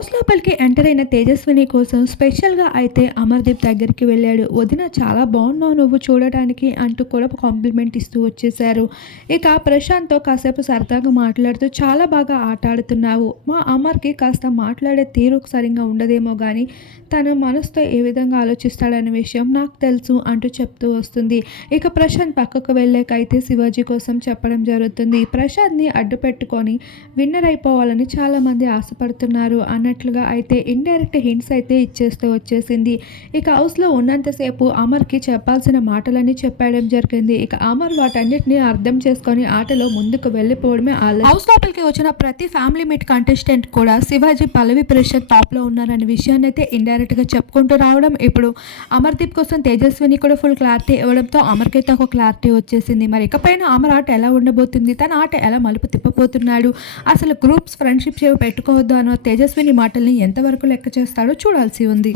House లోపలికి enter అయిన తేజస్విని కోసం స్పెషల్‌గా అయితే అమర్‌దీప్ దగ్గరికి వెళ్ళాడు. "వదిన చాలా బాగున్నావు నువ్వు చూడటానికి" అంటూ కూడా కాంప్లిమెంట్ ఇస్తూ వచ్చేశారు. ఇక ప్రశాంత్‌తో కాసేపు సరదాగా మాట్లాడుతూ "చాలా బాగా ఆట ఆడుతున్నావు. మా అమర్‌కి కాస్త మాట్లాడే తీరు సరింగా ఉండదేమో గానీ, తన మనసుతో ఏ విధంగా ఆలోచిస్తాడనే విషయం నాకు తెలుసు" అంటూ చెప్తూ వస్తుంది. ఇక ప్రశాంత్ పక్కకు వెళ్ళాకైతే శివాజీ కోసం చెప్పడం జరుగుతుంది. ప్రశాంత్‌ని అడ్డుపెట్టుకొని విన్నర్ అయిపోవాలని చాలామంది ఆశపడుతున్నారు అన్నట్లుగా అయితే ఇండైరెక్ట్ హింట్స్ అయితే ఇచ్చేస్తూ వచ్చేసింది. ఇక హౌస్‌లో ఉన్నంతసేపు అమర్‌కి చెప్పాల్సిన మాటలన్నీ చెప్పేయడం జరిగింది. ఇక అమర్ వాటన్నిటిని అర్థం చేసుకొని ఆటలో ముందుకు వెళ్ళిపోవడమే హౌస్ లోపలికి వచ్చిన ప్రతి ఫ్యామిలీ మీట్ కంటెస్టెంట్ కూడా శివాజీ, పల్లవి, ప్రశాంత్ టాప్‌లో ఉన్నారనే విషయాన్ని అయితే ఇండైరెక్ట్‌గా చెప్పుకుంటూ రావడం, ఇప్పుడు అమర్‌దీప్ కోసం తేజస్విని కూడా ఫుల్ క్లారిటీ ఇవ్వడంతో అమర్‌కైతే ఒక క్లారిటీ వచ్చేసింది. మరి ఇకపైన అమర్ ఆట ఎలా ఉండబోతుంది? తన ఆట ఎలా మలుపు తిప్పబోతున్నాడు? అసలు గ్రూప్స్ ఫ్రెండ్షిప్స్ ఏవి పెట్టుకోవద్దు అన్న తేజస్విని మాటల్ని ఎంతవరకు లెక్క చేస్తాడో చూడాల్సి ఉంది.